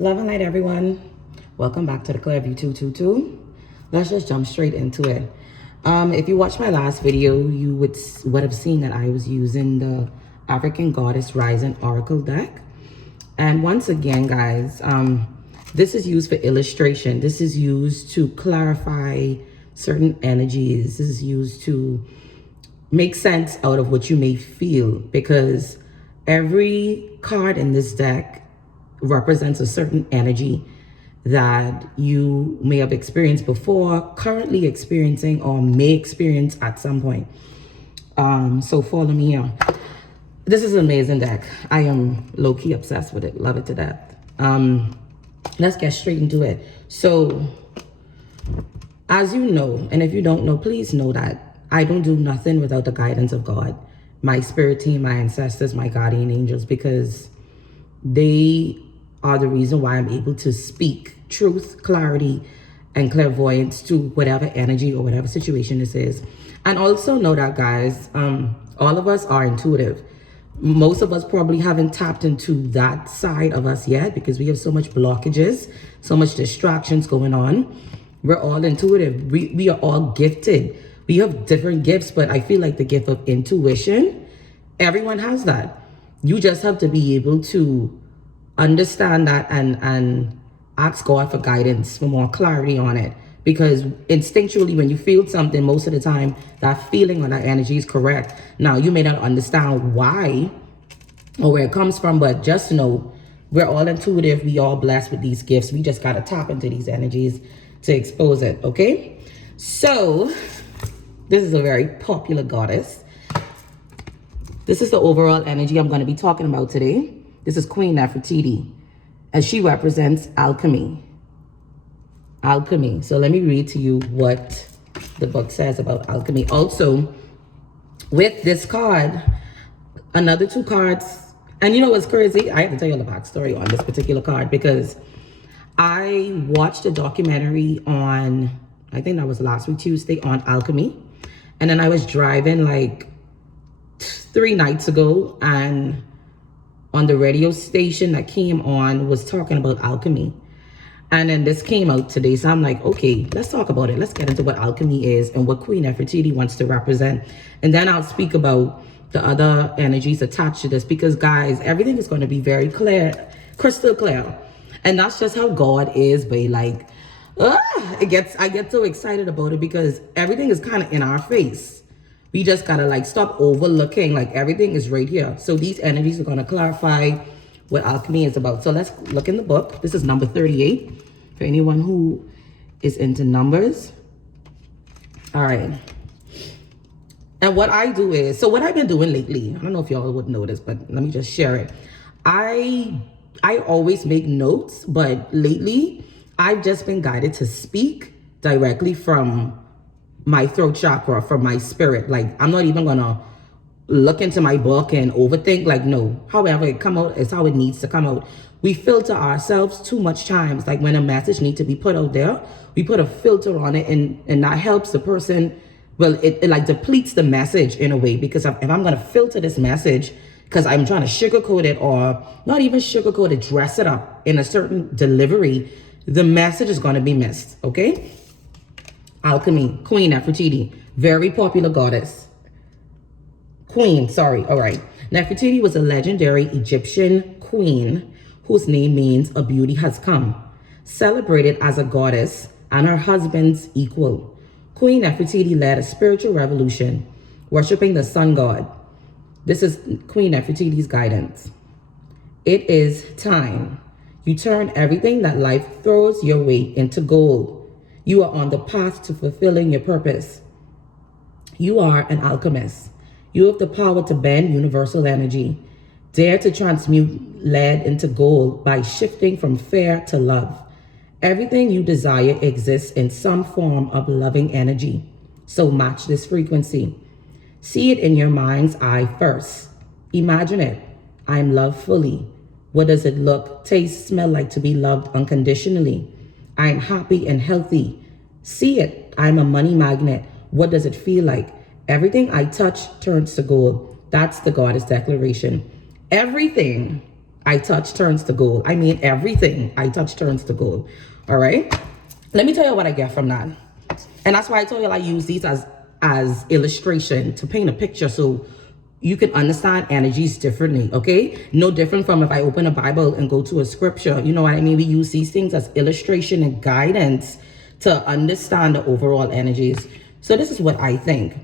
Love and light, everyone. Welcome back to the Clearview 222. Let's just jump straight into it. If you watched my last video, you would have seen that I was using the African Goddess Rising Oracle deck. And once again, guys, this is used for illustration. This is used to clarify certain energies. This is used to make sense out of what you may feel, because every card in this deck represents a certain energy that you may have experienced before, currently experiencing, or may experience at some point. So follow me here. This is an amazing deck. I am low-key obsessed with it. Love it to death. Let's get straight into it. So, as you know, and if you don't know, please know that I don't do nothing without the guidance of God, my spirit team, my ancestors, my guardian angels, because they are the reason why I'm able to speak truth, clarity, and clairvoyance to whatever energy or whatever situation this is. And also know that, guys, all of us are intuitive. Most of us probably haven't tapped into that side of us yet because we have so much blockages, so much distractions going on. We're all intuitive. We are all gifted. We have different gifts, but I feel like the gift of intuition, everyone has that. You just have to be able to understand that and ask God for guidance, for more clarity on it. Because instinctually, when you feel something, most of the time, that feeling or that energy is correct. Now, you may not understand why or where it comes from, but just know we're all intuitive. We all blessed with these gifts. We just got to tap into these energies to expose it, okay? So, this is a very popular goddess. This is the overall energy I'm going to be talking about today. This is Queen Nefertiti, and she represents alchemy. Alchemy. So let me read to you what the book says about alchemy. Also, with this card, another two cards, and you know what's crazy? I have to tell you all the backstory on this particular card because I watched a documentary on, I think that was last week, Tuesday, on alchemy. And then I was driving like 3 nights ago, and on the radio station that came on was talking about alchemy. And then this came out today. So I'm like, okay, let's talk about it. Let's get into what alchemy is and what Queen Nefertiti wants to represent. And then I'll speak about the other energies attached to this, because guys, everything is going to be very clear, crystal clear. And that's just how God is, but like, I get so excited about it because everything is kind of in our face. We just gotta like stop overlooking, like everything is right here. So these energies are gonna clarify what alchemy is about. So let's look in the book. This is number 38 for anyone who is into numbers. All right. And what I do is, so what I've been doing lately, I don't know if y'all would notice, but let me just share it. I always make notes, but lately I've just been guided to speak directly from my throat chakra, from my spirit. Like, I'm not even gonna look into my book and overthink. Like, no, however it come out is how it needs to come out. We filter ourselves too much times. Like when a message needs to be put out there, we put a filter on it, and that helps the person. Well, it like depletes the message in a way, because if I'm gonna filter this message because I'm trying to sugarcoat it, or not even sugarcoat it, dress it up in a certain delivery, the message is gonna be missed, okay? Alchemy, Queen Nefertiti, very popular goddess. Queen, sorry, all right. Nefertiti was a legendary Egyptian queen whose name means a beauty has come, celebrated as a goddess and her husband's equal. Queen Nefertiti led a spiritual revolution, worshiping the sun god. This is Queen Nefertiti's guidance. It is time. You turn everything that life throws your way into gold. You are on the path to fulfilling your purpose. You are an alchemist. You have the power to bend universal energy. Dare to transmute lead into gold by shifting from fear to love. Everything you desire exists in some form of loving energy. So match this frequency. See it in your mind's eye first. Imagine it. I am loved fully. What does it look, taste, smell like to be loved unconditionally? I am happy and healthy. See it. I'm a money magnet. What does it feel like? Everything I touch turns to gold. That's the goddess declaration. Everything I touch turns to gold. I mean, everything I touch turns to gold. All right. Let me tell you what I get from that. And that's why I told you I use these as illustration to paint a picture so you can understand energies differently, okay? No different from if I open a Bible and go to a scripture. You know what I mean? We use these things as illustration and guidance to understand the overall energies. So this is what I think.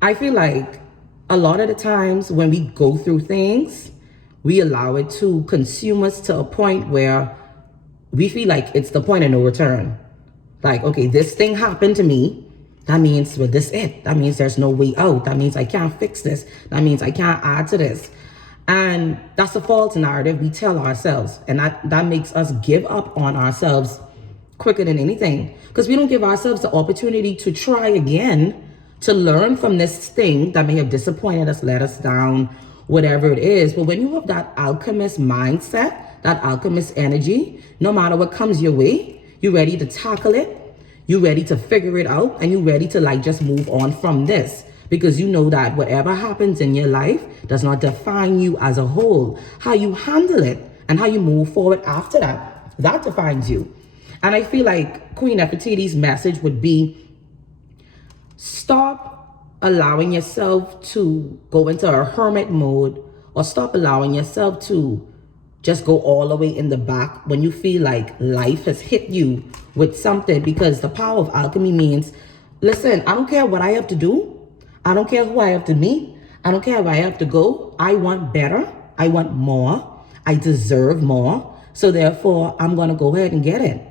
I feel like a lot of the times when we go through things, we allow it to consume us to a point where we feel like it's the point of no return. Like, okay, this thing happened to me. That means, well, this it. That means there's no way out. That means I can't fix this. That means I can't add to this. And that's a false narrative we tell ourselves. And that makes us give up on ourselves quicker than anything. Because we don't give ourselves the opportunity to try again, to learn from this thing that may have disappointed us, let us down, whatever it is. But when you have that alchemist mindset, that alchemist energy, no matter what comes your way, you're ready to tackle it. You're ready to figure it out, and you're ready to like just move on from this, because you know that whatever happens in your life does not define you as a whole. How you handle it and how you move forward after that defines you. And I feel like Queen Nefertiti's message would be, stop allowing yourself to go into a hermit mode, or stop allowing yourself to just go all the way in the back when you feel like life has hit you with something. Because the power of alchemy means, listen, I don't care what I have to do. I don't care who I have to meet. I don't care where I have to go. I want better. I want more. I deserve more. So therefore, I'm going to go ahead and get it.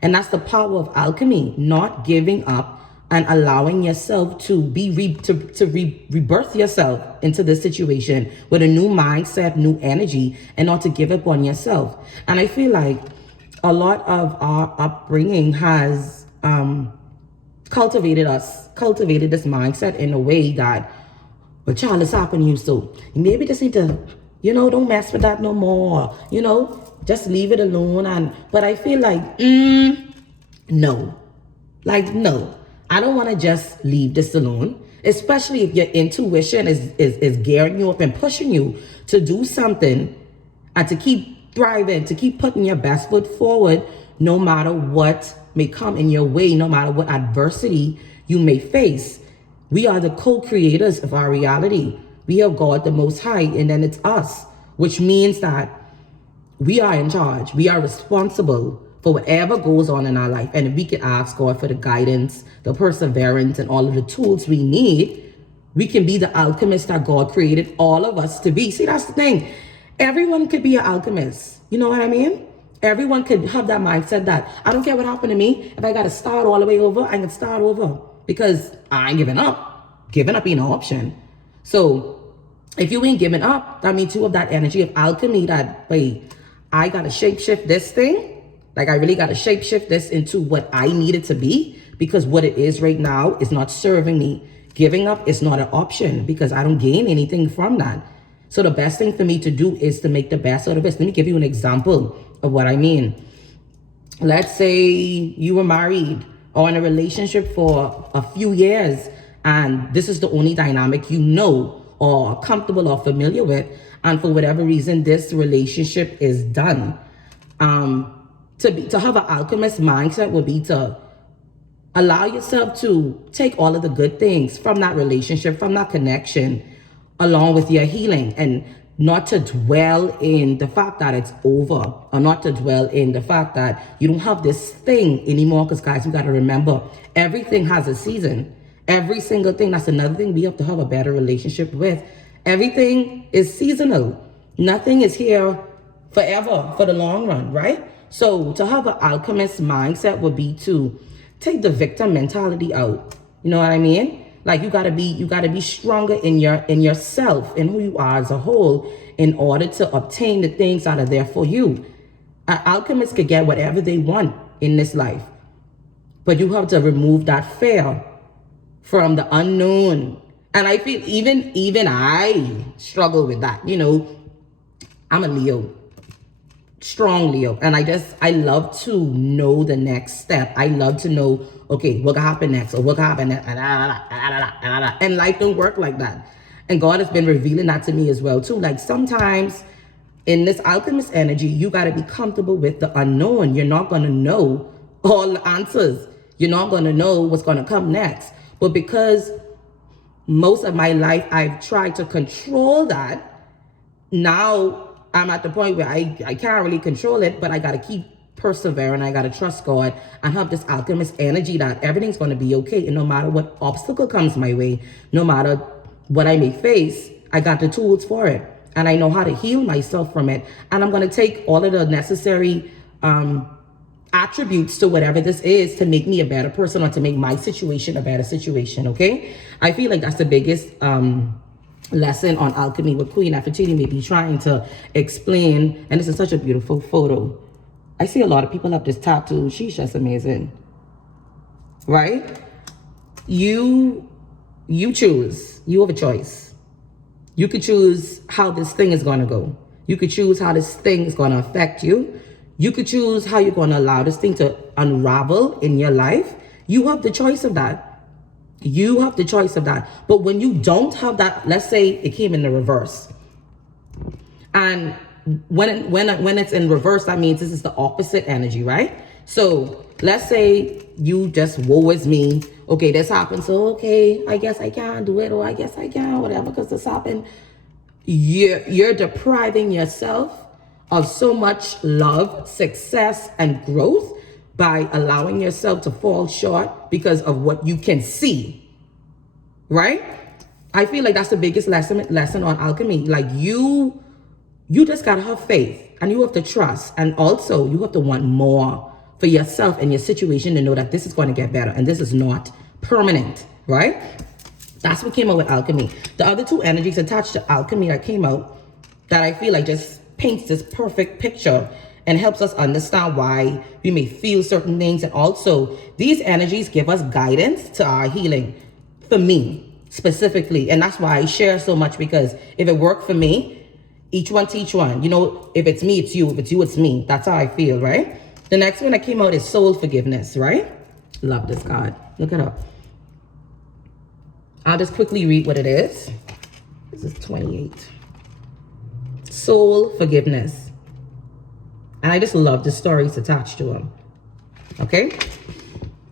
And that's the power of alchemy, not giving up and allowing yourself to be rebirth yourself into this situation with a new mindset, new energy, and not to give up on yourself. And I feel like a lot of our upbringing has cultivated this mindset in a way that, well, child, it's happened to you, so maybe just need to, don't mess with that no more, just leave it alone. But I feel like, no. I don't want to just leave this alone, especially if your intuition is gearing you up and pushing you to do something and to keep thriving, to keep putting your best foot forward, no matter what may come in your way, no matter what adversity you may face. We are the co-creators of our reality. We have God the Most High, and then it's us, which means that we are in charge. We are responsible for whatever goes on in our life. And if we can ask God for the guidance, the perseverance, and all of the tools we need, we can be the alchemist that God created all of us to be. See, that's the thing. Everyone could be an alchemist. You know what I mean? Everyone could have that mindset that I don't care what happened to me. If I got to start all the way over, I can start over, because I ain't giving up. Giving up ain't no option. So if you ain't giving up, that means you have that energy of alchemy that, wait, I got to shapeshift this thing. Like, I really got to shapeshift this into what I need it to be, because what it is right now is not serving me. Giving up is not an option, because I don't gain anything from that. So the best thing for me to do is to make the best out of it. Let me give you an example of what I mean. Let's say you were married or in a relationship for a few years, and this is the only dynamic you know or are comfortable or familiar with, and for whatever reason, this relationship is done. To have an alchemist mindset would be to allow yourself to take all of the good things from that relationship, from that connection, along with your healing, and not to dwell in the fact that it's over, or not to dwell in the fact that you don't have this thing anymore. Because guys, you got to remember, everything has a season. Every single thing. That's another thing we have to have a better relationship with. Everything is seasonal. Nothing is here forever for the long run, right? So to have an alchemist mindset would be to take the victim mentality out. You know what I mean? Like, you gotta be stronger in yourself and who you are as a whole, in order to obtain the things that are there for you. An alchemist could get whatever they want in this life, but you have to remove that fear from the unknown. And I feel even I struggle with that. I'm a Leo. Strong Leo, and I love to know the next step. I love to know, okay, what gonna happen next, or what gonna happen next, and life don't work like that. And God has been revealing that to me as well too. Like, sometimes in this alchemist energy, you got to be comfortable with the unknown. You're not going to know all the answers. You're not going to know what's going to come next. But because most of my life I've tried to control that, now I'm at the point where I can't really control it, but I got to keep persevering. I got to trust God and have this alchemist energy that everything's going to be okay. And no matter what obstacle comes my way, no matter what I may face, I got the tools for it. And I know how to heal myself from it. And I'm going to take all of the necessary attributes to whatever this is to make me a better person or to make my situation a better situation, okay? I feel like that's the biggest lesson on alchemy, what Queen Nefertiti may be trying to explain. And this is such a beautiful photo. I see a lot of people have this tattoo. She's just amazing, right? You choose. You have a choice. You could choose how this thing is going to go. You could choose how this thing is going to affect you. You could choose how you're going to allow this thing to unravel in your life. You have the choice of that. You have the choice of that. But when you don't have that, let's say it came in the reverse. And when it's in reverse, that means this is the opposite energy, right? So let's say you just, woe is me. Okay, this happened. So, okay, I guess I can't do it. Or I guess I can, whatever, because this happened. You're depriving yourself of so much love, success, and growth by allowing yourself to fall short because of what you can see, right? I feel like that's the biggest lesson on alchemy. Like you just gotta have faith and you have to trust. And also you have to want more for yourself and your situation to know that this is going to get better and this is not permanent, right? That's what came out with alchemy. The other two energies attached to alchemy that came out that I feel like just paints this perfect picture and helps us understand why we may feel certain things. And also these energies give us guidance to our healing, for me specifically. And that's why I share so much, because if it worked for me, each one teach one. You know, if it's me, it's you. If it's you, it's me. That's how I feel, right? The next one that came out is soul forgiveness, right? Love this card. Look it up. I'll just quickly read what it is. This is 28. Soul forgiveness. And I just love the stories attached to them. Okay?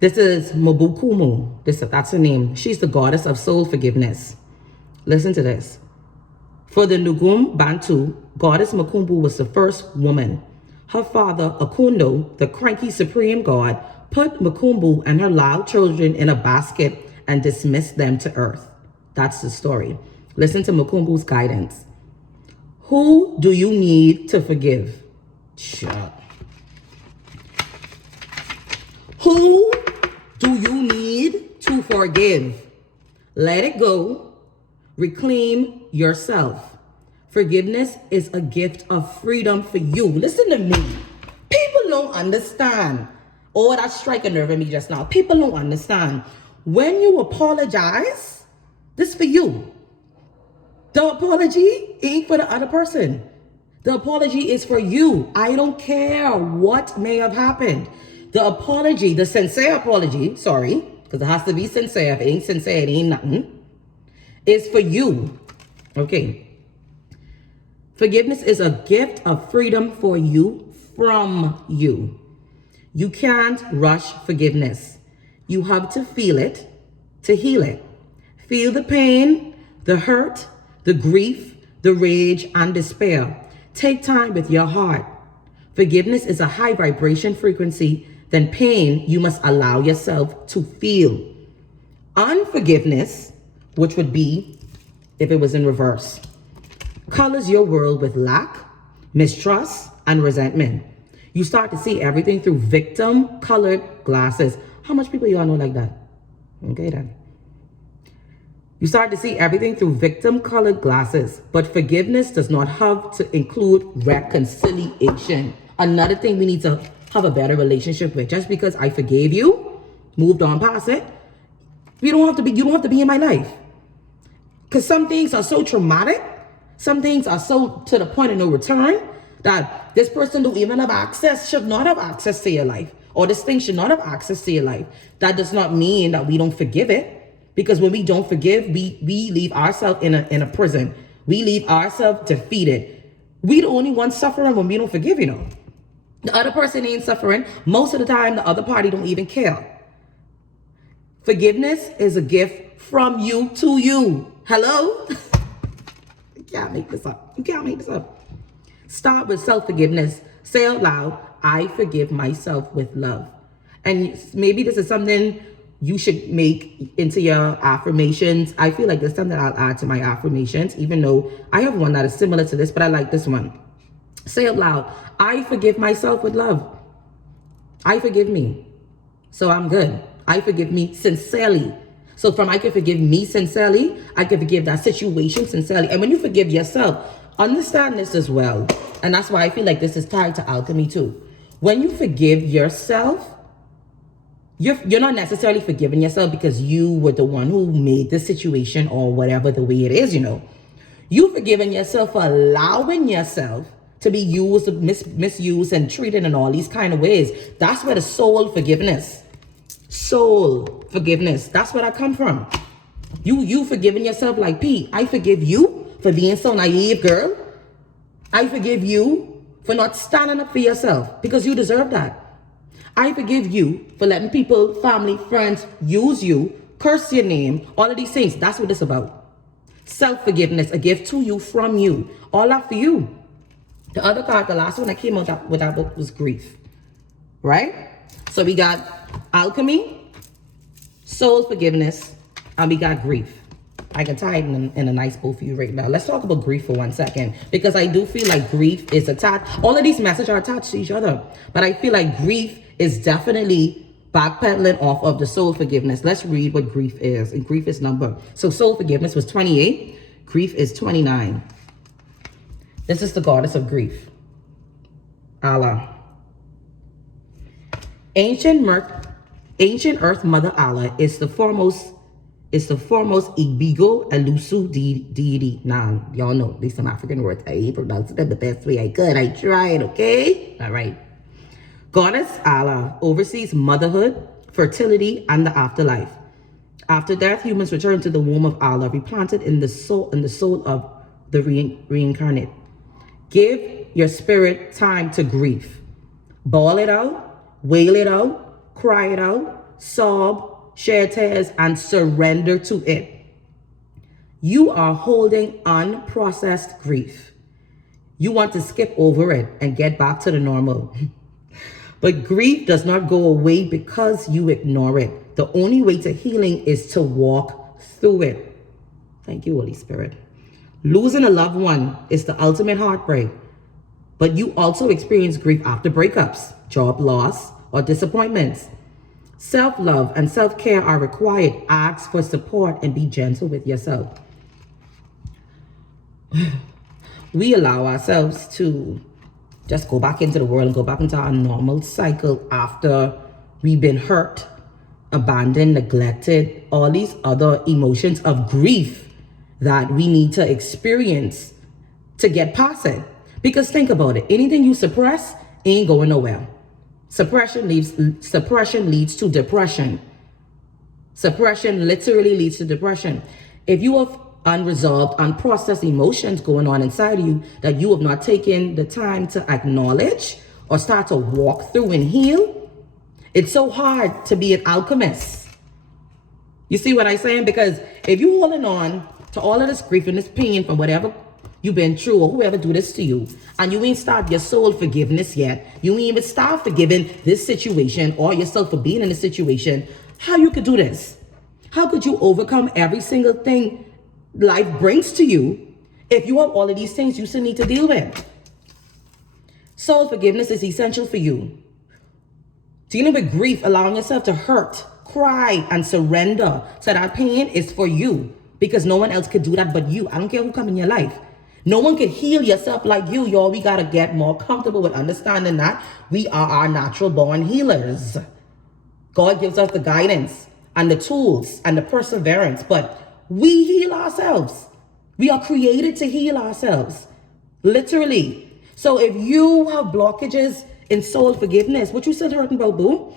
This is Mobukumu. That's her name. She's the goddess of soul forgiveness. Listen to this. For the Ngum Bantu, goddess Makumbu was the first woman. Her father, Akundo, the cranky supreme god, put Makumbu and her loud children in a basket and dismissed them to earth. That's the story. Listen to Makumbu's guidance. Who do you need to forgive? Shut. Who do you need to forgive? Let it go. Reclaim yourself. Forgiveness is a gift of freedom for you. Listen to me. People don't understand. Oh, that strike a nerve in me just now. People don't understand. When you apologize, this is for you. The apology ain't for the other person. The apology is for you. I don't care what may have happened. The apology, the sincere apology, sorry, because it has to be sincere. If it ain't sincere, it ain't nothing. Is for you. Okay. Forgiveness is a gift of freedom for you, from you. You can't rush forgiveness. You have to feel it to heal it. Feel the pain, the hurt, the grief, the rage, and despair. Take time with your heart. Forgiveness is a high vibration frequency. Then pain, you must allow yourself to feel. Unforgiveness, which would be if it was in reverse, colors your world with lack, mistrust, and resentment. You start to see everything through victim-colored glasses. How much people y'all know like that? Okay then. You start to see everything through victim-colored glasses, but forgiveness does not have to include reconciliation. Another thing we need to have a better relationship with. Just because I forgave you, moved on past it, you don't have to be in my life. Because some things are so traumatic, some things are so to the point of no return, that this person don't even have access, should not have access to your life. Or this thing should not have access to your life. That does not mean that we don't forgive it. Because when we don't forgive, we leave ourselves in a prison. We leave ourselves defeated. We the only ones suffering when we don't forgive, you know. The other person ain't suffering. Most of the time, the other party don't even care. Forgiveness is a gift from you to you. Hello? You can't make this up. You can't make this up. Start with self-forgiveness. Say out loud, I forgive myself with love. And maybe this is something you should make into your affirmations. I feel like there's something I'll add to my affirmations, even though I have one that is similar to this, but I like this one. Say out loud, I forgive myself with love. I forgive me. So I'm good. I forgive me sincerely. So from I can forgive me sincerely, I can forgive that situation sincerely. And when you forgive yourself, understand this as well. And that's why I feel like this is tied to alchemy too. When you forgive yourself, you're not necessarily forgiving yourself because you were the one who made the situation or whatever the way it is, you know. You forgiving yourself for allowing yourself to be used, misused and treated in all these kind of ways. That's where the soul forgiveness, that's where I come from. You forgiving yourself like, P, I forgive you for being so naive, girl. I forgive you for not standing up for yourself because you deserve that. I forgive you for letting people, family, friends use you, curse your name, all of these things. That's what it's about. Self-forgiveness, a gift to you from you. All that for you. The other card, the last one that came out with that book was grief. Right? So we got alchemy, soul forgiveness, and we got grief. I can tie it in a nice bow for you right now. Let's talk about grief for 1 second, because I do feel like grief is attached. All of these messages are attached to each other, but I feel like grief is definitely backpedaling off of the soul forgiveness. Let's read what grief is. And grief is number. So soul forgiveness was 28. Grief is 29. This is the goddess of grief. Allah. Ancient Earth Mother Allah is the foremost Ibigo Elusu deity. Now, y'all know these some African words. I ain't pronounced them the best way I could. I tried, okay? All right. Goddess Allah oversees motherhood, fertility, and the afterlife. After death, humans return to the womb of Allah, replanted in the soul of the reincarnate. Give your spirit time to grieve. Bawl it out, wail it out, cry it out, sob, shed tears, and surrender to it. You are holding unprocessed grief. You want to skip over it and get back to the normal. But grief does not go away because you ignore it. The only way to healing is to walk through it. Thank you, Holy Spirit. Losing a loved one is the ultimate heartbreak. But you also experience grief after breakups, job loss, or disappointments. Self-love and self-care are required. Ask for support and be gentle with yourself. We allow ourselves to just go back into the world and go back into our normal cycle after we've been hurt, abandoned, neglected, all these other emotions of grief that we need to experience to get past it. Because think about it, anything you suppress ain't going nowhere. Suppression leads to depression. Suppression literally leads to depression. If you have unresolved, unprocessed emotions going on inside of you that you have not taken the time to acknowledge or start to walk through and heal, it's so hard to be an alchemist. You see what I'm saying? Because if you're holding on to all of this grief and this pain from whatever you've been through or whoever do this to you, and you ain't start your soul forgiveness yet, you ain't even start forgiving this situation or yourself for being in this situation, how you could do this? How could you overcome every single thing life brings to you if you have all of these things you still need to deal with? Soul forgiveness is essential for you. Dealing with grief, allowing yourself to hurt, cry, and surrender so that pain is for you, because no one else could do that but you. I don't care who come in your life. No one can heal yourself like you, y'all. We got to get more comfortable with understanding that we are our natural born healers. God gives us the guidance and the tools and the perseverance, but we heal ourselves. We are created to heal ourselves, literally. So if you have blockages in soul forgiveness, what you still hurting about, boo?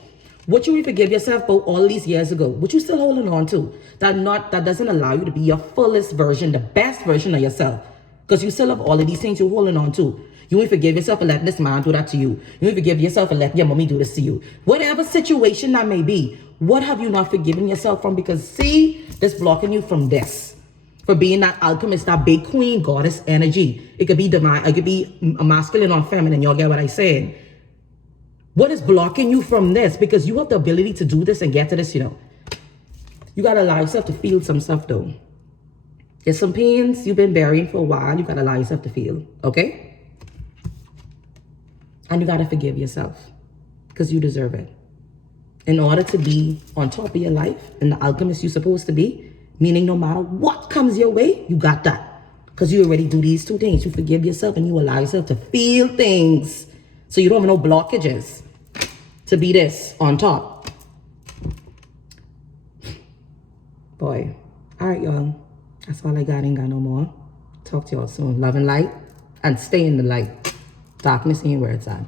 What you forgive yourself about all these years ago? What you still holding on to that doesn't allow you to be your fullest version, the best version of yourself? Because you still have all of these things you're holding on to. You ain't forgive yourself for letting this man do that to you. You ain't forgive yourself for letting your mommy do this to you. Whatever situation that may be, what have you not forgiven yourself from? Because see, this blocking you from this. For being that alchemist, that big queen, goddess energy. It could be divine, it could be masculine or feminine. Y'all get what I'm saying? What is blocking you from this? Because you have the ability to do this and get to this, you know. You got to allow yourself to feel some stuff, though. There's some pains you've been burying for a while. You got to allow yourself to feel, okay? And you got to forgive yourself because you deserve it. In order to be on top of your life and the alchemist you're supposed to be, meaning no matter what comes your way, you got that. Because you already do these two things. You forgive yourself and you allow yourself to feel things. So you don't have no blockages to be this on top. Boy. All right, y'all. That's all I got. Ain't got no more. Talk to y'all soon. Love and light. And stay in the light. Darkness ain't where it's at.